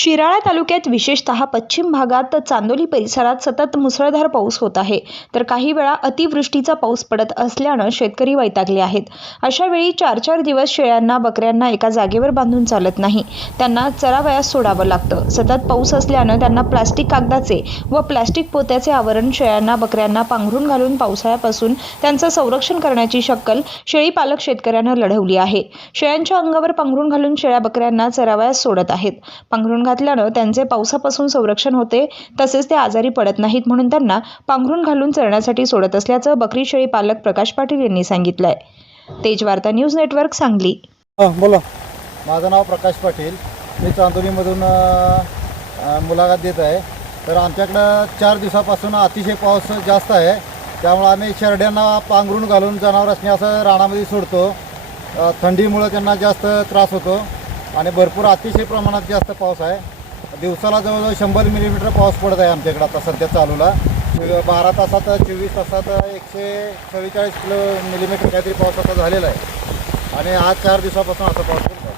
शिराळा तालुक्यात विशेषतः पश्चिम भागात चांदोली परिसरात सतत मुसळधार पाऊस होत आहे. तर काही वेळा अतिवृष्टीचा पाऊस पडत असल्यानं शेतकरी वैतागले आहेत. अशा वेळी चार चार दिवस शेळ्यांना बकऱ्यांना एका जागेवर बांधून चालत नाही. त्यांना चरावयास सोडावं लागतं. सतत पाऊस असल्यानं त्यांना प्लास्टिक कागदाचे व प्लास्टिक पोत्याचे आवरण शेळ्यांना बकऱ्यांना पांघरून घालून पावसाळ्यापासून त्यांचं संरक्षण करण्याची शक्कल शेळी पालक शेतकऱ्यांना लढवली आहे. शेळ्यांच्या अंगावर पांघरून घालून शेळ्या बकऱ्यांना चरावयास सोडत आहेत. पांघरून घातल्यानं त्यांचे पावसापासून संरक्षण होते तसेच ते आजारी पडत नाहीत म्हणून त्यांना पांघरून घालून चरण्यासाठी सोडत असल्याचं बकरी शेळी पालक प्रकाश पाटील यांनी सांगितलंय. तेज वार्ता न्यूज नेटवर्क सांगली. हां बोला. माझं नाव प्रकाश पाटील. मी चांदोलीमधून मुलाखत देत आहे. तर आमच्याकडं चार दिवसापासून अतिशय पाऊस जास्त आहे. त्यामुळं आम्ही शेरड्यांना पांघरून घालून जनावरांनी असं रानामध्ये सोडतो. थंडीमुळं त्यांना जास्त त्रास होतो. आणि भरपूर अतिशय प्रमाणात जास्त पाऊस आहे. दिवसाला जवळजवळ शंभर मिलीमीटर पाऊस पडत आहे आमच्याकडं आता सध्या चालूला. बारा तासात चोवीस तासात एकशे चव्वेचाळीस किलो मिलीमीटर काहीतरी पाऊस आता झालेला आहे. आणि आज चार दिवसापासून असा पाऊस पडतो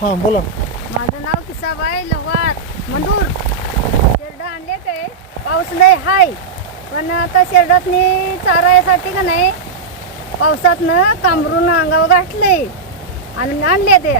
हां बोला. माझं नाव किसाबाई लवार मंदूर. शेरडं आणले काय पाऊस नाही हाय. पण आता शेरडातनी चारायसाठी का नाही पावसातनं कांबरून अंगावर गाठले आणि आणले ते.